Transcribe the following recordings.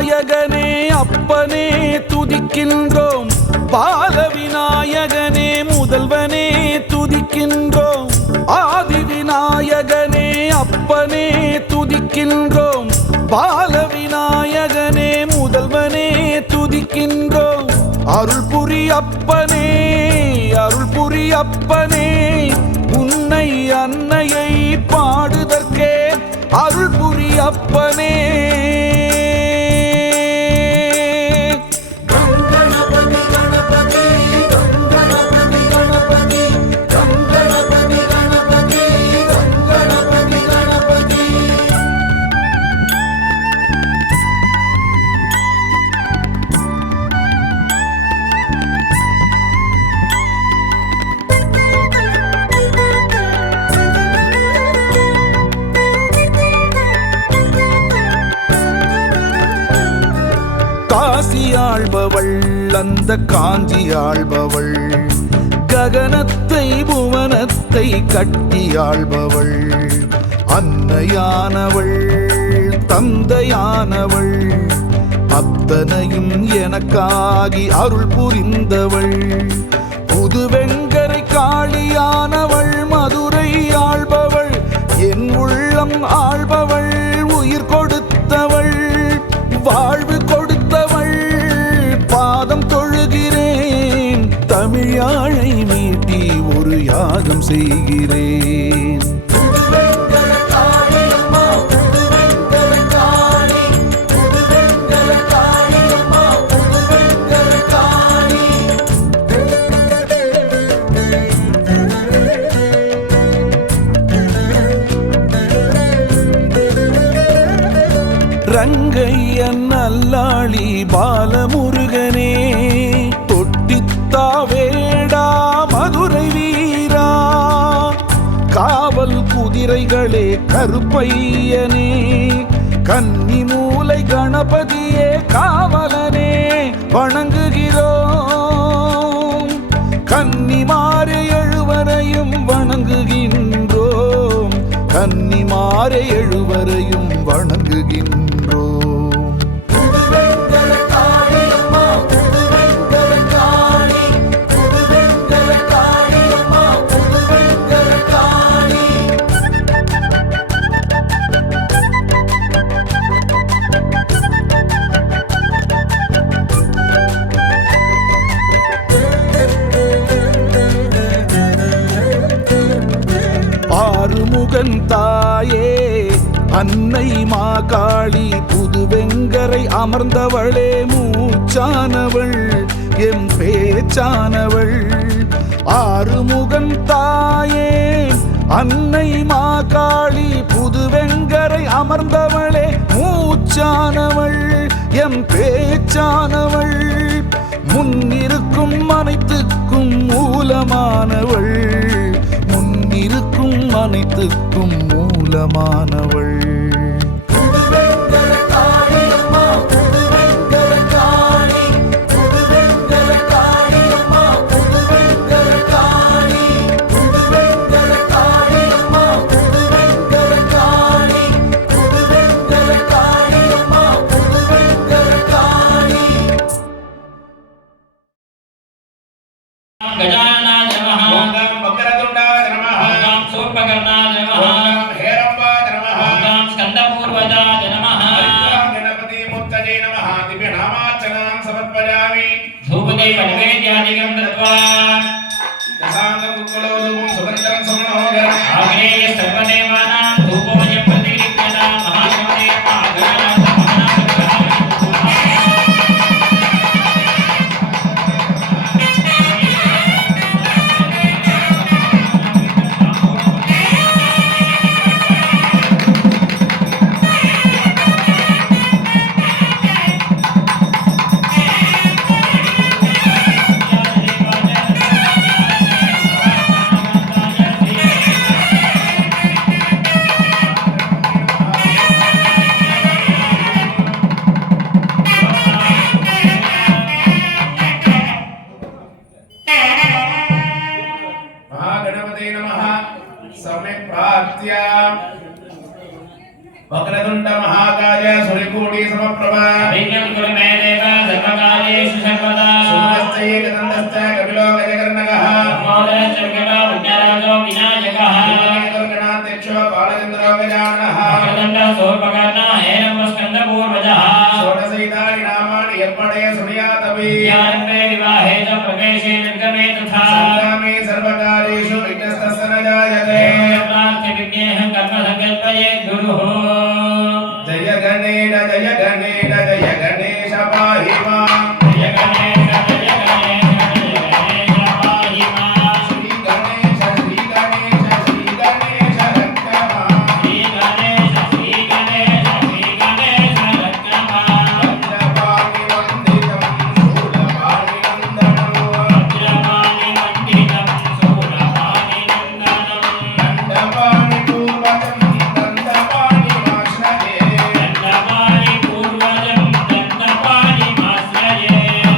விநாயகனே அப்பனே துதிக்கின்றோம், பால விநாயகனே முதல்வனே துதிக்கின்றோம், ஆதி விநாயகனே அப்பனே துதிக்கின்றோம், பால விநாயகனே முதல்வனே துதிக்கின்றோம். அருள் புரி அப்பனே அருள் புரி அப்பனே, உன்னை அன்னையை பாடுதற்கே அருள் புரி அப்பனே. காசி ஆள்பவள் அந்த காஞ்சி ஆள்பவள், ககனத்தை புவனத்தை கட்டி ஆள்பவள், அன்னையானவள் தந்தையானவள், அத்தனையும் எனக்காகி அருள் புரிந்தவள், புதுவெங்கரை காளியானவள், மதுரை ஆள்பவள், என் உள்ளம் ஆள்பவள், உயிர் கொடுத்தவள், வாழ்வு கொடுத்தவள், பாதம் தொழுகிறேன், தமிழ் யாழை மீட்டி ஒரு யாகம் செய்கிறேன். ரங்கையன் நல்லாளி பாலமுருகனே, தொட்டித்தா வேடா மதுரை வீரா, காவல் குதிரைகளே கருப்பையனே, கன்னி மூலை கணபதியே காவலனே வணங்குகிறோம், கன்னிமாரை எழுவரையும் வணங்குகின்றோம், கன்னிமாரை எழுவரையும் வணங்குகின்றோம். ஆறுமுகன் தாயே அன்னை மாகாளி, புதுவெங்கரை அமர்ந்தவளே மூச்சானவள் எம் பேச்சானவள், ஆறுமுகன் தாயே அன்னை மாகாளி, புதுவெங்கரை அமர்ந்தவளே மூச்சானவள் எம் பேச்சானவள், முன்னிருக்கும் அனைத்துக்கும் மூலமானவள், முன்னிருக்கும் அனைத்துக்கும் மூலமானவள். सूर्यकोटि समप्रभा विघ्नं कुरु मे देव सर्वकार्येषु सर्वदा सूर्यस्ते गतन्दस्ते कपिलो गजकर्णकः नमोदश्च विघ्नो विघ्नराजो विनायकः गणाध्यक्षो बालचन्द्रो गजाननः वक्रतुण्डः सूर्पकर्णः हेरम्बस्कन्दपूर्वजः षोडशैतानि नामानि यत्पठे शृणुयादपि ज्ञानमे विवाहे च प्रवेशे निर्गमे तथा संग्रामे सर्वकार्येषु विघ्नस्तस्य न जायते प्रार्थ्य विघ्नेहं कर्म संकल्पयेत् गुरुः जय गणेश पाहि मां जय गणेश पाहि मां श्री गणेश रक्ष मां श्री गणेश रक्ष मां वज्रपाणि वन्दितं शूलपाणि नन्दनं वज्रपाणि वन्दितं शूलपाणि नन्दनं दण्डपाणि पूर्वजं दण्डपाणिमाश्रये दण्डपाणि पूर्वजं दण्डपाणिमाश्रये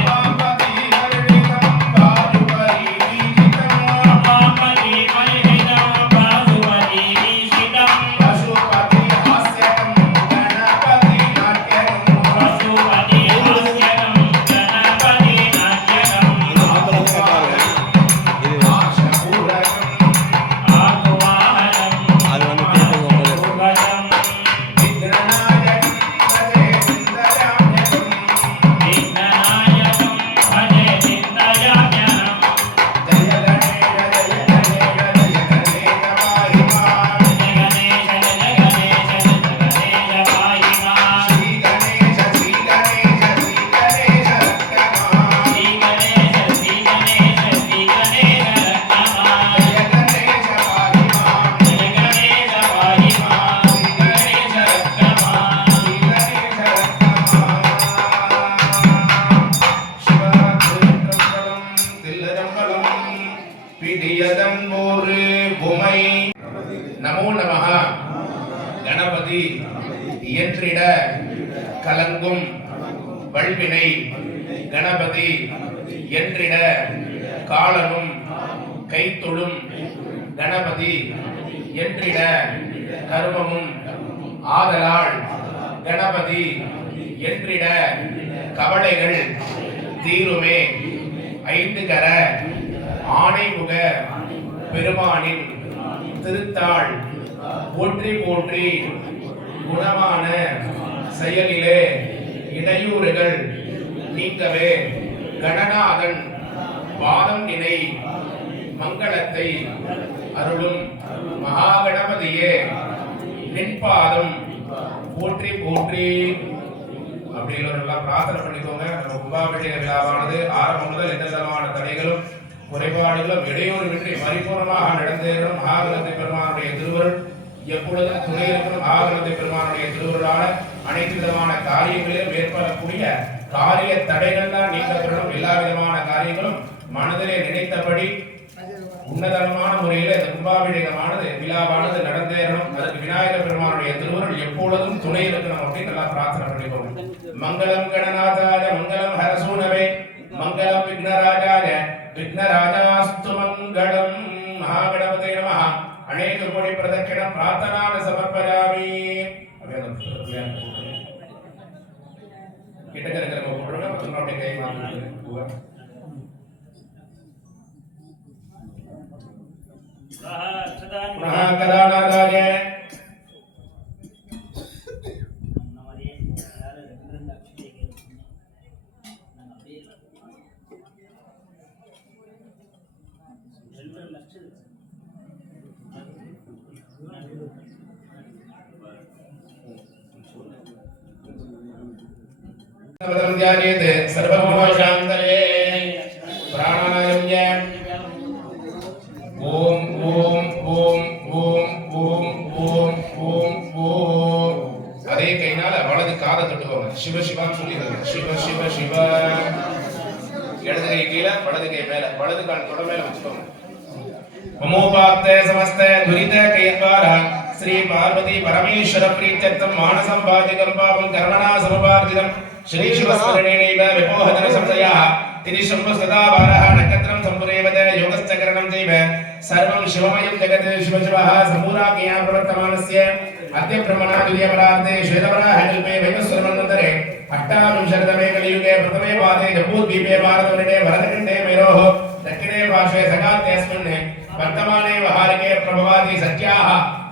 पापतिवर्णितं पारुपरिवीजितं पापतिवर्णितं पाशुपतिवीशितं पशुपतिहास्यकं गणपतिनाट्यकं पशुपतिहास्यकं गणपतिनाट्यकम् आशपूरकम् आकुवाहनं पूर्वजं विघ्ननायकं भजे विन्दयाम्यहम् विघ्ननायकं भजे चिन्तयाम्यहम् जय गणेश पाहि मां जय गणेश पाहि मां श्री गणेश रक्ष मां श्री गणेश रक्ष मां जय गणेश पाहि मां जय गणेश पाहि मां श्री गणेश रक्ष मां श्री गणेश रक्ष मां शिवत्रित्रम्बलं तिल्लजम्बलं पिडियदन्मूर् भूमै நமோ நமः கணபதி இயற்றிட கலங்கும் வல்வினை கணபதி என்றிட காலனும் கைத்தொழும் கணபதி என்றிட கர்மமும் ஆதலால் கணபதி என்றிட கவலைகள் தீருமே ஐந்து கர ஆணைமுக பெருமானின் திருத்தாள் போற்றி போற்றி குணமான செயலிலே இடையூறுகள் நீக்கவே கணநாதன் பாதம் நினை மங்களத்தை அருளும் மகாகணபதியே நின்பாதம் போற்றி போற்றி அப்படிங்கிறவர்களெல்லாம் பிரார்த்தனை பண்ணிக்கோங்க. நம்ம கும்பாபிஷேக விழாவானது ஆரம்பம் முதல் எந்த விதமான தடைகளும் குறைபாடுகளும் இடையூறுமின்றி பரிபூர்ணமாக நடந்தேறும் மகாகணபதி பெருமானுடைய திருவருள் எப்பொழுதும் துணை இருக்கும். மகாகணபதி பெருமானுடைய திருவருளான அனைத்து விதமான காரியங்களிலும் ஏற்படக்கூடிய காரிய தடைகள் தான் நீக்கப்படும். எல்லா விதமான காரியங்களும் மனதிலே நினைத்தபடி உன்னதமான முறையில் இந்த கும்பாபிஷேகமானது விழாவானது நடந்தேறணும். அதுக்கு விநாயகர் பெருமானுடைய திருவருள் எப்பொழுதும் துணை இருக்கணும் அப்படின்னு நல்லா பிரார்த்தனை பண்ணிக்கோங்க. மங்களம் கணநாதாய மங்களம் ஹரசூனவே மங்களம் விக்னராஜாய விக்னராஜாஸ்து மங்களம். மகாகணபதே நமः. அநேக கோடி பிரதட்சணம் பிரார்த்தனான சமர்ப்பயாமி. கிட்டக்க இருக்கிறவங்க போடுங்க. மற்றவங்க அப்படியே கை மாற்றுங்க. கதாநாதாய सर्वमोशान्तरे प्राणानायम्य ஓம் ஓம் ஓம் ஓம் ஓம் ஓம் ஓம் ஓம். அதே கையினால வலது காதை தொட்டுக்கோங்க. சிவ சிவான்னு சொல்லிடுங்க. சிவ சிவ சிவ. இடது கை கீழே வலது கை மேல வலது கால் தொட மேல வச்சுக்கோங்க. மமோபாப்தே சமஸ்தே துரித கைத்வார ஸ்ரீ பார்வதி பரமேஸ்வர பிரீத்யர்த்தம் மானசம் பாஜிகம் பாவம் கர்மணா சமபார்ஜிதம் ஸ்ரீ சிவஸ்மரணேனைவ விபோஹதன சம்சயா திரிசம்ப சதா வாரஹ நக்ஷத்ரம் சம்புரேவத யோகஸ்சகரணம் செய்வ சர்வம் சிவமயம் ஜெகத் சிவசிவஹ சமூராக்கியா பிரவர்த்தமானஸ்ய அத்ய பிரம்மணா துரியபரார்த்தே ஸ்வேதபராஹ கல்பே एकाविंशतितमे कलियुगे प्रथमे पादे जम्बूद्वीपे भारतवर्णे भरतखण्डे मेरोः दक्षिणे पार्श्वे सखात्यस्मिन् वर्तमाने वहारिके प्रभवाति सत्याः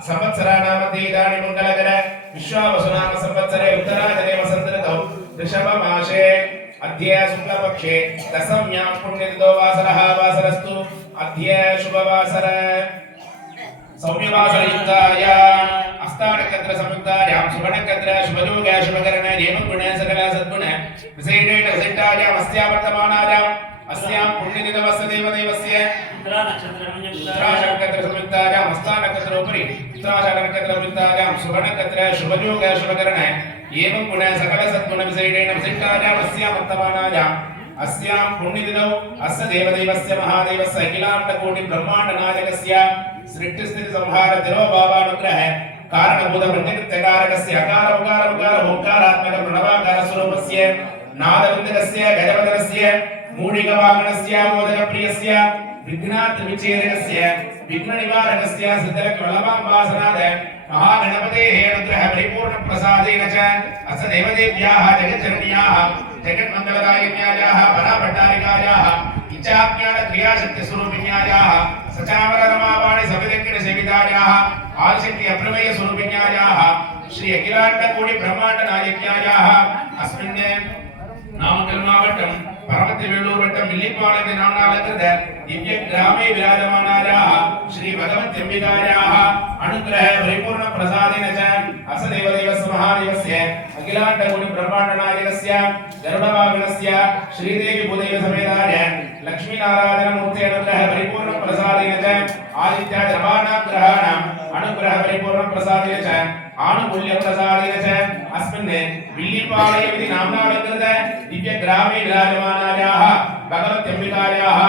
संवत्सराणामध्ये इदानीं मङ्गलकर विश्वावसुनाम संवत्सरे उत्तरायणे वसन्त ऋतौ वृषभमासे अद्य शुक्लपक्षे दशम्यां पुण्यतिथौ वासरः वासरस्तु अद्य शुभवासर सौम्यवासरयुक्ताय अस्तानक्षत्र संयुक्तायां शुभनक्षत्र शुभयोग शुभकरण हेमगुण सकल सद्गुण विशेषेण विशिष्टायाम् अस्या वर्तमानायाम् अस्यां पुण्यतिथवस्य देवदेवस्य उत्तराषट्नक्षत्र संयुक्तायाम् अस्तानक्षत्रोपरि उत्तराषट्नक्षत्र संयुक्तायां शुभनक्षत्र शुभयोग शुभकरण हेमगुण सकल सद्गुण विशेषेण विशिष्टायाम् अस्यां वर्तमानायाम् अस्यां पुण्यतिथौ अस्य देवदेवस्य महादेवस्य अखिलाण्डकोटि ब्रह्माण्डनायकस्य सृष्टिस्थिति संहार तिरोभावानुग्रह कारणभूत प्रत्यक्षकारकस्य अकार उकार उकार ओंकारात्मक प्रणवाकार स्वरूपस्य नादवन्दकस्य गजवदनस्य मूढिकवाहनस्य मोदकप्रियस्य विघ्नात् विच्छेदकस्य विघ्ननिवारकस्य सिद्धलक्ष्मणवासनाद महागणपतेः अनुग्रह परिपूर्ण प्रसादेन च अस्य देवदेव्याः जगज्जनन्याः जगन्मङ्गलदायिन्यायाः पराभट्टारिकायाः इच्छाज्ञान क्रियाशक्ति स्वरूपिण्यायाः सचामर रमावाणि सविदक्षिण सेवितायाः आदिशक्ति अप्रमेय स्वरूपिण्यायाः श्री अखिलाण्डकोटि ब्रह्माण्ड नायक्यायाः अस्मिन् नामकल मावट्टम परमति वेल्लूर वट्टम मिल्लिपाणति नामनालकृत दिव्य ग्रामे विराजमानायाः श्री भगवती अंबिकायाः अनुग्रह परिपूर्ण प्रसादेन च अस्य देवदेवस्य महादेवस्य अखिलाण्डकोटि ब्रह्माण्ड नायकस्य गरुडवाहनस्य श्रीदेवी भूदेवी समेताय लक्ष्मी नारायण मूर्ति अनुग्रह परिपूर्ण प्रसादेन च आदित्यादि नवानाग्रहाणाम् अनुग्रह परिपूर्ण प्रसादेन च आनुकूल्य प्रसादेन च अस्मिन् विल्लिपालयमिति नाम्नालकृत दिव्य ग्रामे विराजमानायाः भगवती अंबिकायाः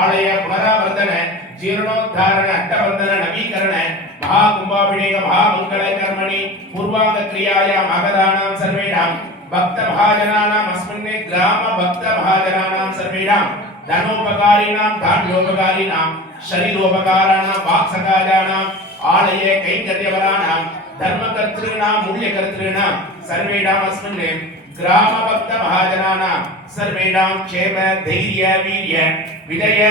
आलय पुनरावर्तन जीर्णोद्धारण अट्टवर्धन नवीकरण महाकुंभाभिषेक महामंगल कर्मणि पूर्वांग क्रियायां आगतानां सर्वेषां भक्त महाजनानां अस्मिन् ग्राम भक्त महाजनानां सर्वेषां धनोपकारिणां धान्योपकारिणां शरीरोपकाराणां वाक्सकाराणां आलये कैंकर्यवराणां धर्मकर्तॄणां मूल्यकर्तॄणां सर्वेषाम् अस्मिन् ग्राम भक्त महाजनानां सर्वेषां क्षेम धैर्य वीर्य विजय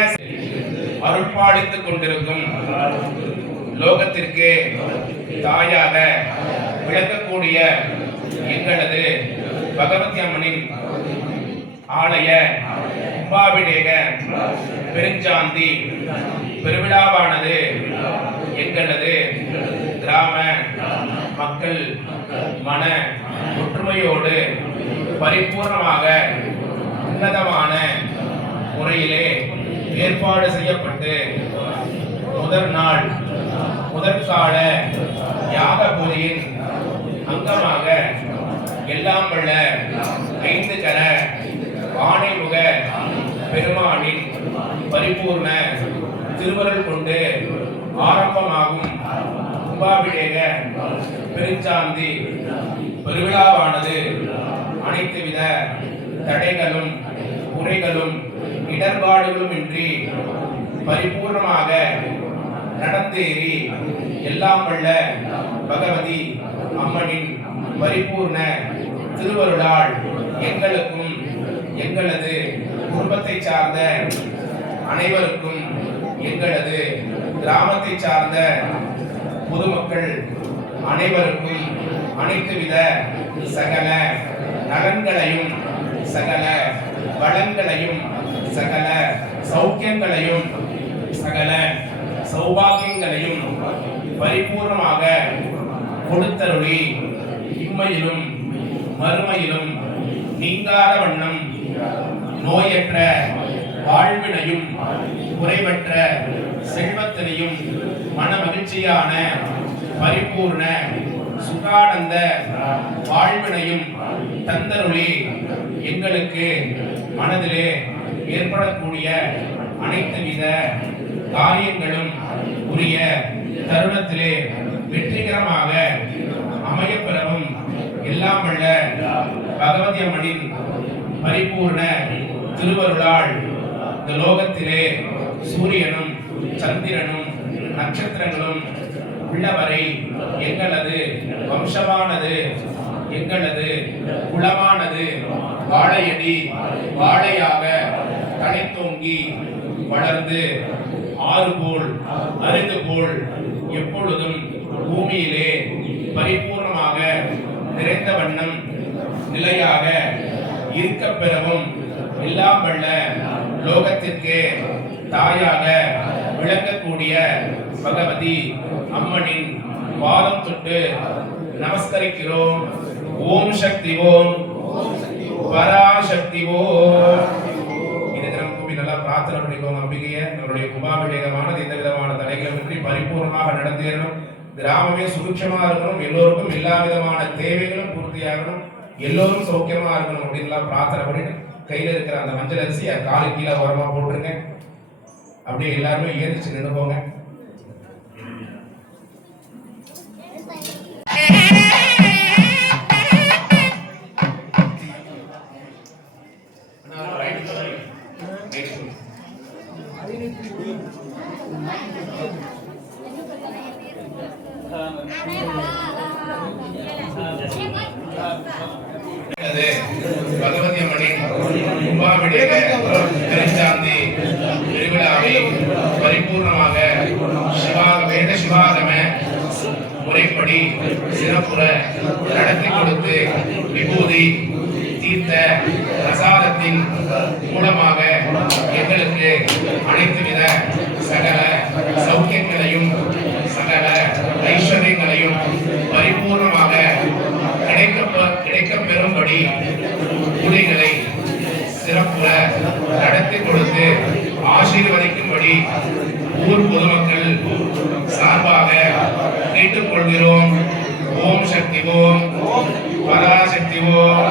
அருள்பாலித்துக் கொண்டிருக்கும் லோகத்திற்கு தாயாக விளங்கக்கூடிய எங்களது பகவதி அம்மனின் ஆலய கும்பாபிஷேக பெருஞ்சாந்தி பெருவிழாவானது எங்களது கிராம மக்கள் மன ஒற்றுமையோடு பரிபூர்ணமாக உன்னதமான முறையிலே ஏற்பாடு செய்யப்பட்டு முதல் நாள் முதற்கால யாக பூஜையின் அங்கமாக எல்லாம் வல்ல ஐந்து கர ஆணைமுக பெருமானின் பரிபூர்ண திருவருள் கொண்டு ஆரம்பமாகும் கும்பாபிஷேக பெருஞ்சாந்தி பெருவிழாவானது அனைத்து வித தடைகளும் குறைகளும் இடர்பாடுகளும் இன்றி பரிபூர்ணமாக நடந்தேறி எல்லாம் வல்ல பகவதி அம்மனின் பரிபூர்ண திருவருளால் எங்களுக்கும் எங்களது குடும்பத்தை சார்ந்த அனைவருக்கும் எங்களது கிராமத்தை சார்ந்த பொதுமக்கள் அனைவருக்கும் அனைத்து வித சகல நலன்களையும் சகல வளங்களையும் சகல சௌக்கியங்களையும் சகல சௌபாகியங்களையும் பரிபூர்ணமாக கொடுத்தருளி இம்மையிலும் மறுமையிலும் நீங்காத வண்ணம் நோயற்ற வாழ்வினையும் குறைவற்ற செல்வத்தினையும் மன மகிழ்ச்சியான பரிபூர்ண சுகானந்த வாழ்வினையும் தந்தருளி எங்களுக்கு மனதிலே ஏற்படக்கூடிய அனைத்து வித காரியங்களும் உரிய தருணத்திலே வெற்றிகரமாக அமையப்பெறவும் எல்லாம் வல்ல பகவதி அம்மனின் பரிபூர்ண திருவருளால் இந்த லோகத்திலே சூரியனும் சந்திரனும் நட்சத்திரங்களும் உள்ளவரை எங்களது வம்சமானது எங்களது குலமானது வாழையடி வாழையாக தனித்தோங்கி வளர்ந்து ஆறு போல் அருகு போல் எப்பொழுதும் பூமியிலே பரிபூர்ணமாக நிறைந்த வண்ணம் நிலையாக இருக்கப் பெறவும் எல்லாம் வல்ல லோகத்திற்கு தாயாக விளங்கக்கூடிய பகவதி அம்மனின் பாதம் தொட்டு நமஸ்கரிக்கிறோம். ஓம் சக்தி ஓம் பராசக்தி ஓம். இதுக்கு நம்ம கூப்பி நல்லா பிரார்த்தனை பண்ணிக்கோங்க. அம்பிகையை நம்மளுடைய கும்பாபிஷேகமானது எந்த விதமான தடைகளுமின்றி பரிபூர்ணமாக நடந்தேறணும். கிராமமே சுபிட்சமா இருக்கணும். எல்லோருக்கும் எல்லா விதமான தேவைகளும் பூர்த்தியாகணும். எல்லோரும் சௌக்கியமா இருக்கணும் அப்படின்லாம் பிரார்த்தனை பண்ணிட்டு கையில இருக்கிற அந்த மஞ்சள் அரிசி காலு கீழே ஓரமா போட்டுருங்க. அப்படியே எல்லாருமே ஏறிச்சு நின்னுக்கோங்க. பகவதி அம்மனின் கும்பாபிஷேக திருச்சாந்தி திருவிழாவை பரிபூர்ணமாக வேத சிவாகம முறைப்படி சிறப்புற நடத்தி கொடுத்து விபூதி தீர்த்த பிரசாதத்தின் மூலமாக எங்களுக்கு அனைத்து வித சகல சௌக்கியங்களையும் சகல ஐஸ்வர்யங்களையும் பரிபூர்ணமாக கிடைக்கப் பெறும்படி பூஜைகளை சிறப்புற நடத்தி கொடுத்து ஆசீர்வதிக்கும்படி ஊர் பொதுமக்கள் சார்பாக கேட்டுக்கொள்கிறோம். ஓம் சக்தி ஓம் பராசக்தி ஓம்.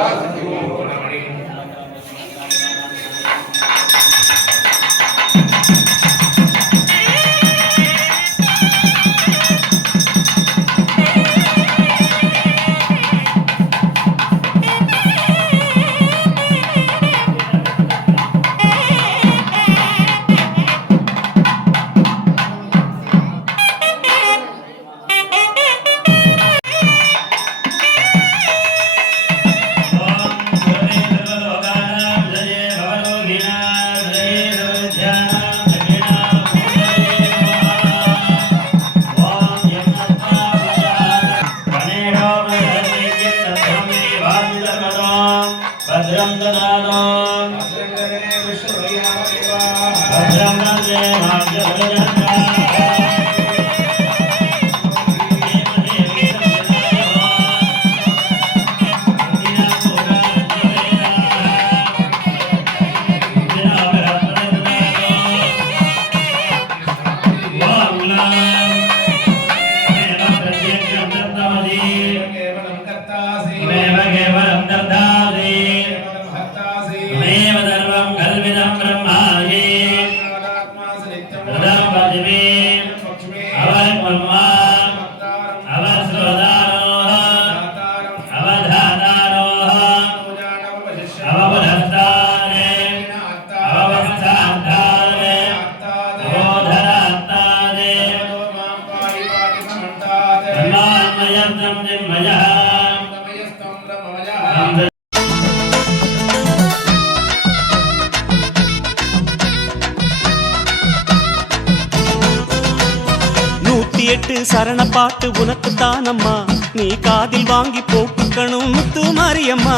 சரண பாட்டு உனக்கு தானம்மா, நீ காதில் வாங்கி போட்டுக்கணும் முத்து மாரியம்மா.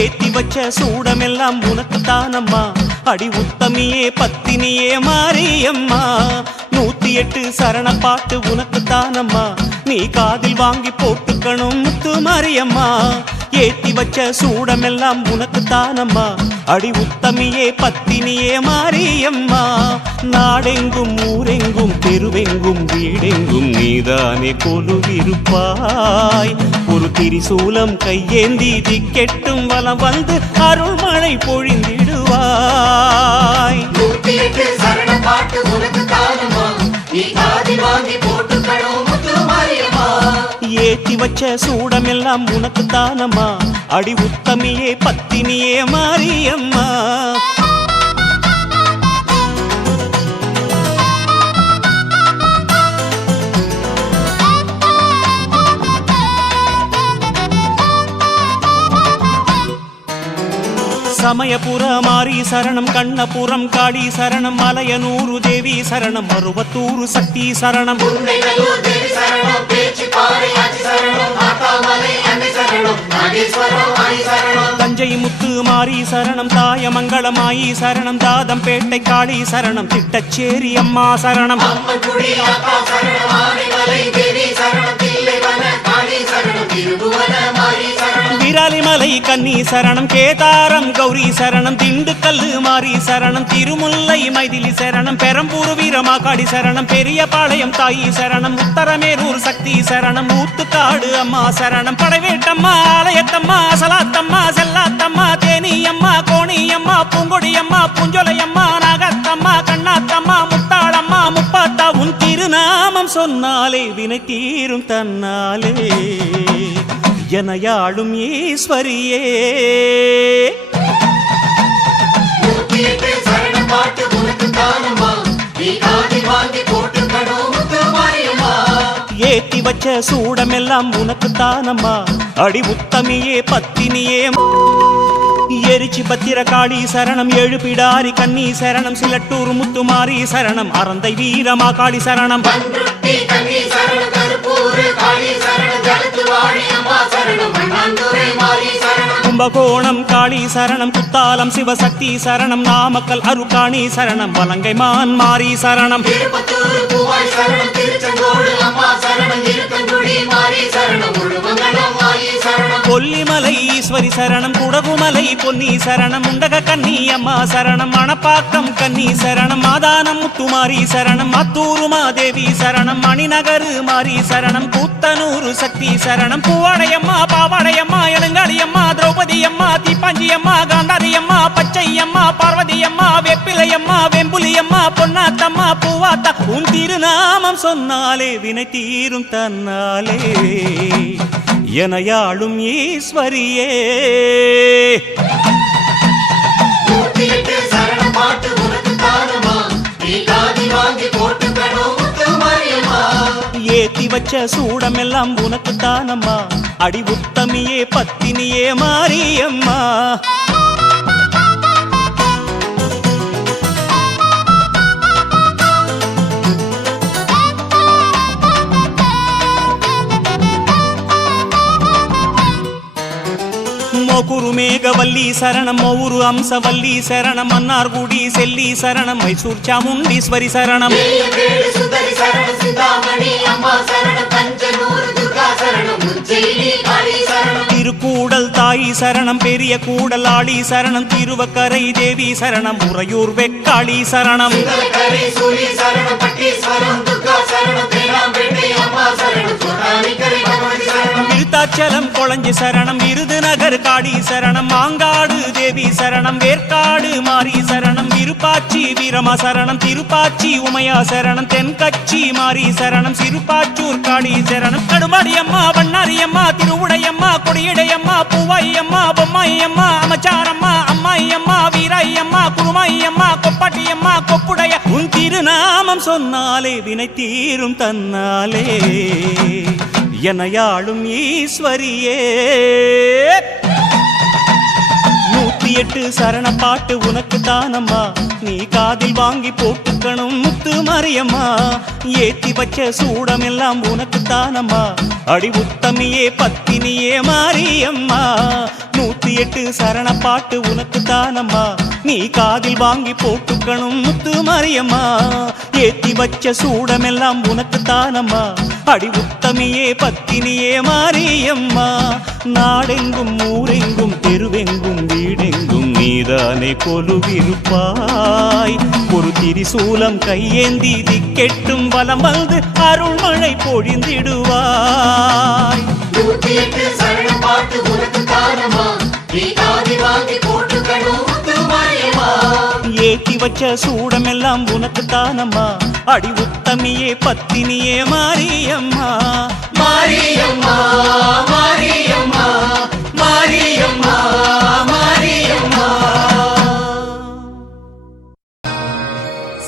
ஏத்தி வச்ச சூடமெல்லாம் உனக்கு தானம்மா, அடி உத்தமியே பத்தினியே மாரியம்மா. 108 சரண பாட்டு உனக்கு தானம்மா, நீ காதில் வாங்கி போட்டுக்கணும் முத்து மாரியம்மா. ஏத்தி வச்ச சூடமெல்லாம் உனக்கு தானம்மா, அடி உத்தமியே பத்தினியே மாரியம்மா. நாடெங்கும் ஊரெங்கும் தெருவெங்கும் வீடெங்கும் நீதானே கொலுவிருப்பாய். ஒரு திரிசூலம் கையேந்தி திக்கெட்டும் வலம் வந்து அருள்மழை பொழிந்திடுவாய். 108 சரண பாட்டு உனக்கு தானம்மா, நீ காதில் வாங்கி போட்டுக்கணும் முத்து மாரியம்மா. ஏத்தி வச்ச சூடமெல்லாம் உனக்கு தானம்மா, அடி உத்தமியே பத்தினியே மாரியம்மா. சமயபுர மாரி சரணம், கண்ணபுரம் காளி சரணம், மலையனூரு தேவி சரணம், மருவத்தூரு சக்தி சரணம், உன்னைநல்லூர் தேவி சரணம், பேச்சிப்பாறை ஆச்சி சரணம், ஆத்தாமலை அன்னை சரணம், நாகேஸ்வரம் ஆயி சரணம், தஞ்சை முத்து மாரி சரணம், தாயமங்கலமாயி சரணம், தாதம்பேட்டை காளி சரணம், திட்டச்சேரி அம்மா சரணம், அம்மன்குடி ஆத்தா சரணம், ஆனைமலை தேவி சரணம், தில்லைவன காளி சரணம், திருபுவன மாரி சரணம், விராலிமலை கன்னி சரணம், கேதாரம் கௌரி சரணம், திண்டுக்கல்லு மாரி சரணம், திருமுல்லை மைதிலி சரணம், பெரம்பூர் வீரமாகாடி சரணம், பெரியபாளையம் தாயி சரணம், உத்தரமேரூர் சக்தி சரணம், ஊத்துக்காடு அம்மா சரணம், படைவேட்டம்மா ஆலயத்தம்மா சலாத்தம்மா செல்லாத்தம்மா தேனியம்மா கோணியம்மா பூங்கொடியம்மா பூஞ்சொலையம்மா நாகத்தம்மா கண்ணாத்தம்மா முத்தாளம்மா முப்பாத்தா உன் திருநாமம் சொன்னாலே வினை தீரும் தன்னாலே எனையாளும் ஈஸ்வரியே. 108 சரணம் பாட்டு உனக்கு தானம்மா, நீ காதில் வாங்கி போட்டுக்கணும் முத்து மாரியம்மா, ஏத்தி வச்ச சூடமெல்லாம் உனக்கு தானம்மா, அடி உத்தமியே பத்தினியே. எரிச்சி பத்திர காளி சரணம், எழுபிடாரி கன்னி சரணம், சிலட்டூர் முத்துமாரி சரணம், அறந்தை வீரமா காளி சரணம், பன்ருட்டி கன்னி சரணம், கருப்பூர் காளி சரணம், ஜலத்துவாடி அம்மா சரணம், மண்ணாந்துறை மாரி சரணம், கும்பகோணம் காளி சரணம், குத்தாலம் சிவசக்தி சரணம், நாமக்கல் அருக்காணி சரணம், வலங்கைமான் மாரி சரணம், திருப்பத்தூர் பூவாய் சரணம், திருச்செங்கோடு அம்மா சரணம், இருக்கங்குடி மாரி சரணம், முழுமங்கலம் மாயி சரணம், கொல்லிமலை ஈஸ்வரி சரணம், குடகுமலை பொன்னி சரணம், முண்டக கன்னி அம்மா சரணம், மணப்பாக்கம் கன்னி சரணம், மாதானம் முத்துமாரி சரணம், மாத்தூரு மாதேவி சரணம், மணிநகரு மாரி சரணம், கூத்தனூரு சக்தி சரணம், பூவாடையம்மா பாவாடையம்மா எழுங்காளியம்மா திரௌபதி அம்மா தீப்பாஞ்சி அம்மா காந்தாரி அம்மா பச்சை அம்மா பார்வதி அம்மா வெப்பிலையம்மா வெம்புலியம்மா பொன்னாத்தம்மா பூவாத்தா உன் திருநாமம் சொன்னாலே வினை தீரும் தன்னாலே எனையாளும் ஈஸ்வரியே. 108 சரணம் பாட்டு உனக்கு தானம்மா, நீ காதில் வாங்கி போட்டுக்கணும் முத்து மாரியம்மா, ஏத்தி வச்ச சூடமெல்லாம் உனக்கு தானம்மா, அடி உத்தமியே பத்தினியே மாரியம்மா. மோகுரு மேகவல்லி சரணம், மோவுரு அம்சவல்லி சரணம், மன்னார்குடி செல்லி சரணம், மைசூர் சாமுண்டீஸ்வரி சரணம், வேலு சுந்தரி சரணம், சிந்தாமணி அம்மா சரணம், தஞ்சனூர் துர்கா சரணம், உஜ்ஜயினி காளி சரணம், திருக்கூடல் தாயி சரணம், பெரிய கூடல் ஆளி சரணம், திருவக்கரை தேவி சரணம், உறையூர் வெக்காளி சரணம், கரை சூரி சரணம், பட்டீஸ்வரம் துர்கா சரணம், தேனாம்பேட்டை அம்மா சரணம், சோழானிக்கரை பகவதி சரணம், விருத்தாச்சலம் கொளஞ்சி சரணம், விருதுநகர் காளி சரணம், மாங்காடு தேவி சரணம், வேற்காடு மாரி சரணம், விருப்பாச்சி வீரமா சரணம், திருப்பாச்சி உமையா சரணம், தென்கட்சி மாரி சரணம், சிறுபாச்சூர் காளி சரணம், கடுமாடியம்மா வண்ணாரியம்மா திருவுடையம்மா கொடியடையம்மா பூவாயம்மா பொம்மாயம்மா அமைச்சாரம்மா அம்மாயம்மா வீராயம்மா குருமாயம்மா கொப்பாட்டியம்மா கொப்புடைய உன் திருநாமம் சொன்னாலே வினை தீரும் தன்னாலே எனையாளும் ஈஸ்வரியே. 108 சரண பாட்டு உனக்கு தானம்மா, நீ காதில் வாங்கி போட்டுக்கணும் முத்து மாரியம்மா, ஏத்தி வச்ச சூடமெல்லாம் உனக்கு தானம்மா, அடி உத்தமியே பத்தினியே மாரியம்மா. 108 சரண பாட்டு உனக்கு தானம்மா, நீ காதில் வாங்கி போட்டுக்கணும் முத்து மாரியம்மா, ஏத்தி வச்ச சூடமெல்லாம் உனக்கு தானம்மா, அடி உத்தமியே பத்தினியே மாரியம்மா. நாடெங்கும் ஊரெங்கும் தெருவெங்கும் வீடெங்கும் நீதானே கொலுவிருப்பாய், ஒரு திரிசூலம் கையேந்தி திக்கெட்டும் வலம் வந்து அருள்மழை பொழிந்திடுவாய். 108 சரணம் பாட்டு உனக்கு தானம்மா, நீ காதில் வாங்கி போட்டுக்கணும் முத்து மாரியம்மா, ஏத்தி வச்ச சூடமெல்லாம் உனக்கு தானம்மா, அடி உத்தமியே பத்தினியே மாரியம்மா. மாரியம்மா மாரியம்மா மாரியம்மா மாரியம்மா.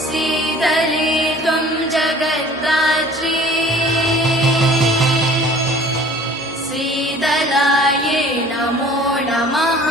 श्रीधरे त्वं जगद्धात्री, श्रीधराये नमो नमः।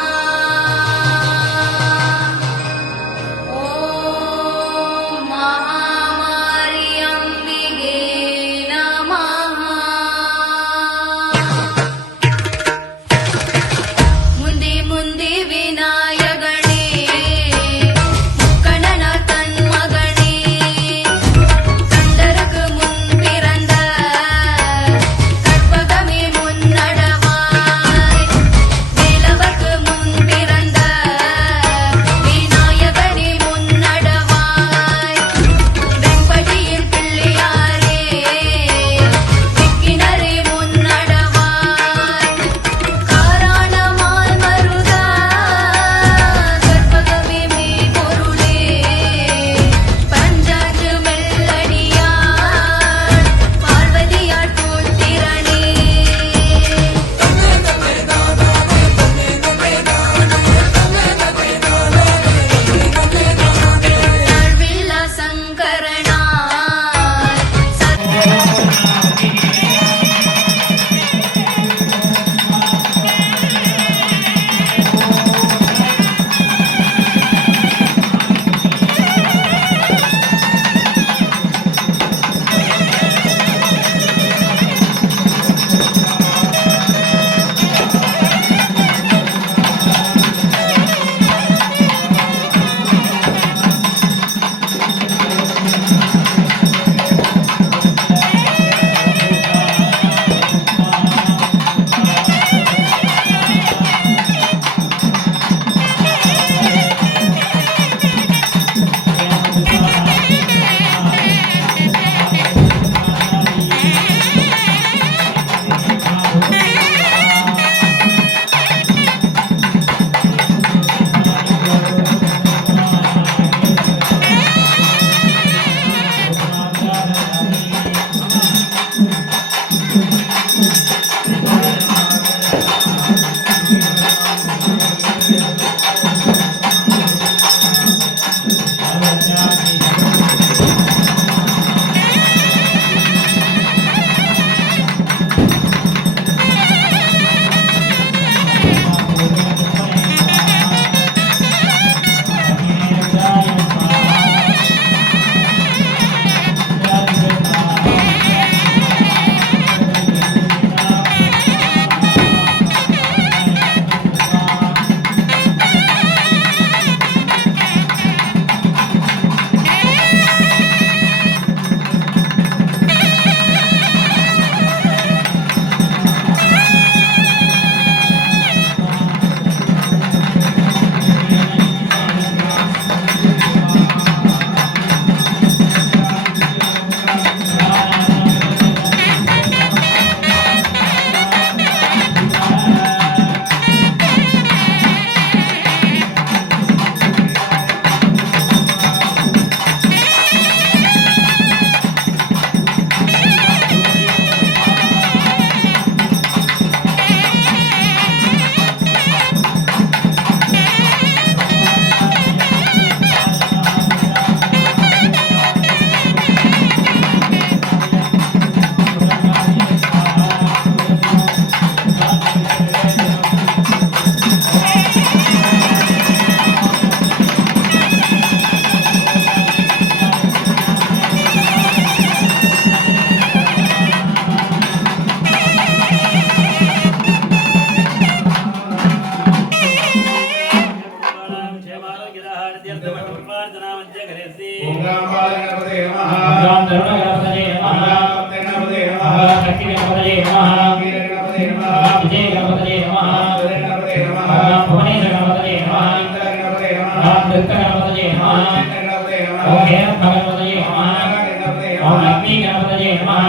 ஓம் காம் பால கணபதே நமஹ ஓம் தருண கணபதே நமஹ ஓம் கணபதே நமஹ ஓம் சக்தி கணபதே நமஹ வீர கணபதே நமஹ விஜய கணபதே நமஹ வீர கணபதே நமஹ ஓம் புவனேஸ்வர கணபதே நமஹ இந்திர கணபதே நமஹ ஓம் திருத்த கணபதே நமஹ கணபதே நமஹ ஓம் ஹேரம் கணபதே நமஹ கணபதே ஓம் லக்ஷ்மி கணபதே நமஹ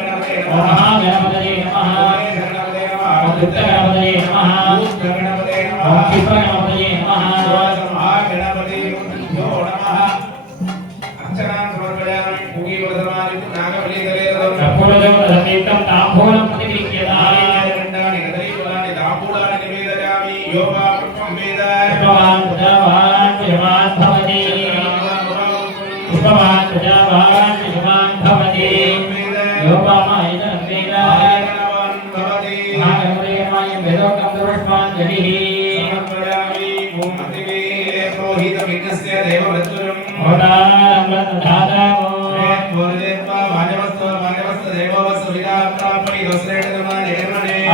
கணபதே ஓம் மகா கணபதே நமஹ கணபதே நமஹ ஓம் திருத்த கணபதே நமஹ கணபதே நமஹ ஓம் கிருப கணபதே நமஹ மகா கணபதே யோ நமஹ அர்ச்சனா சமர்ப்பயாமி பூகி வதமானி நாகபலி தலேதம் கற்பூரதேவ சமேதம் தாம்பூலம் பிரதிகிரியதாய ரெண்டாணி கதரிபலானி தாம்பூலானி நிவேதயாமி யோகா புஷ்பம் வேத புஷ்பவான் பிரஜாவான் புஷ்பவான் பவதி புஷ்பவான் பிரஜாவான் புஷ்பவான் பவதி யோகாமாயிதம் வேதாய மகாகணபதேயமாயம் வேதோகம் புஷ்பான் ஜனிஹி ஓதாரம் ரத்னதாதாவோ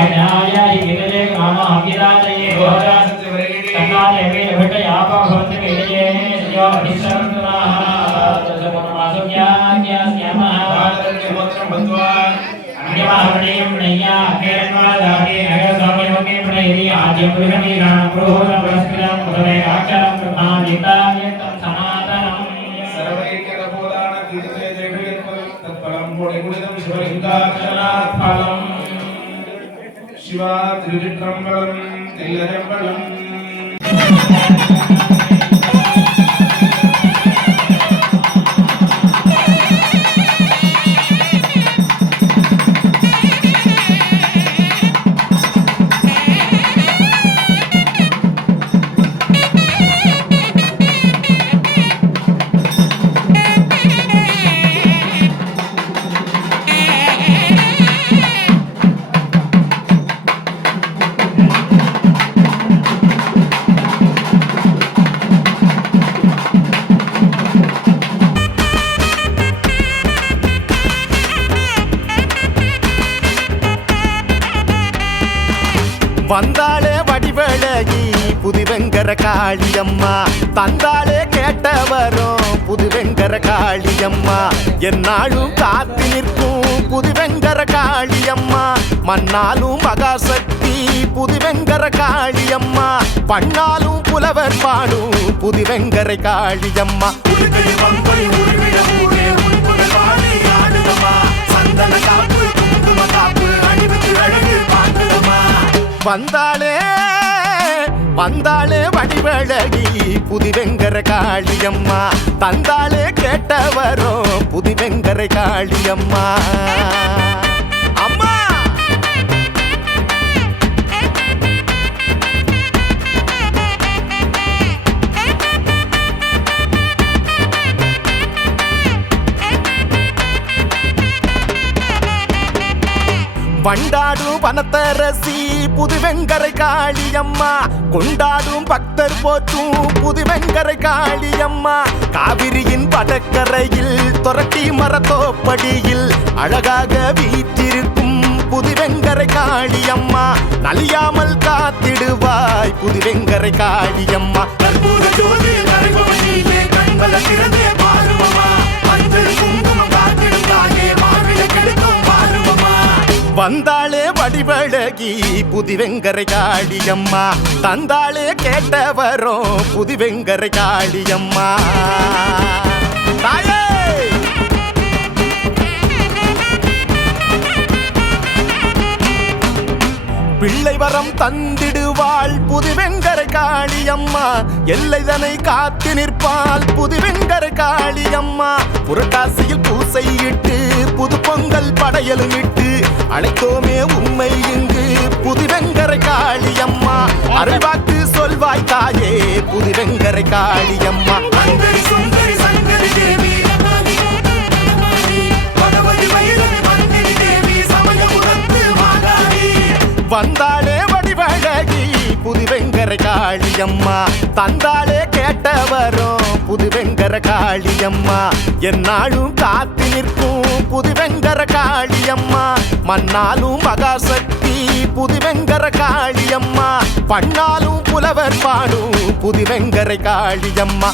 அநாயாயி விதலே காமா அகிராஜயே கோரா தன்னாலே வேத விட்ட யாபா பவதி வேதயே யோ அபிசரந்தனாஹ தசமனமாசுக்யாஸ்யாமஹ அன்யமாஹரணீயம் நய்யா அகேரன்வாதாகே நகரசாமியமகே பிரணயதி ஆஜ்யம் புரிஹமீராண புரோஹோதம் பிரஸ்கிரம் முதலே ஆச்சாரம் பிரதாம் ஜிதாயத்தம் சனாதனம் பலம் சிவா திருச்சிற்றம்பலம் தில்லரம்பலம் வந்தாளே வடிவழகி புதுவெங்கர காளியம்மா தந்தாளே கேட்டவரும் புதுவெங்கர காளியம்மா என்னாலும் காத்து நிற்கும் புதுவெங்கர காளியம்மா மண்ணாலும் மகாசக்தி புதுவெங்கர காளியம்மா பண்ணாலும் புலவர் பாடும் புதுவெங்கரை காளியம்மா வந்தாளே வந்தாளே வடிவழகி புதுவெங்கர காளியம்மா தந்தாளே கேட்டவரோ புதுவெங்கரை காளியம்மா அம்மா வண்டாடும் வனத்தரசி புதுவெங்கரை காளியம்மா கொண்டாடும் பக்தர் போற்றும் புதுவெங்கரை காளியம்மா காவிரியின் வடக்கரையில் தொரட்டி மரத்தோப்படியில் அழகாக வீற்றிருக்கும் புதுவெங்கரை காளியம்மா நலியாமல் காத்திடுவாய் புதுவெங்கரை காளியம்மா வந்தாளே வடிவழகி புதுவெங்கரை காளியம்மா தந்தாளே கேட்டவரோ புதுவெங்கரை காளியம்மா தாயே பிள்ளை வரம் தந்திடுவாள் புதுவெங்கரை காளியம்மா எல்லைதனை காத்து நிற்பாள் புதுவெங்கரை காளியம்மா புரட்டாசியில் பூசையிட்டு புது பொங்கல் படையலும் இட்டு அழைத்தோமே உண்மை இங்கு புதுவெங்கரை காளியம்மா அருள்வாக்கு சொல்வாய் தாயே புதுவெங்கரை காளியம்மா வந்தாளே வடிவழகி புதுவெங்கரை காளியம்மா தந்தாளே கேட்டவரும் புதுவெங்கர காளியம்மா என்னாலும் காத்து நிற்கும் புதுவெங்கர காளியம்மா மண்ணாலும் மகாசக்தி புதுவெங்கர காளியம்மா பண்ணாலும் புலவர் பாடும் புதுவெங்கரை காளியம்மா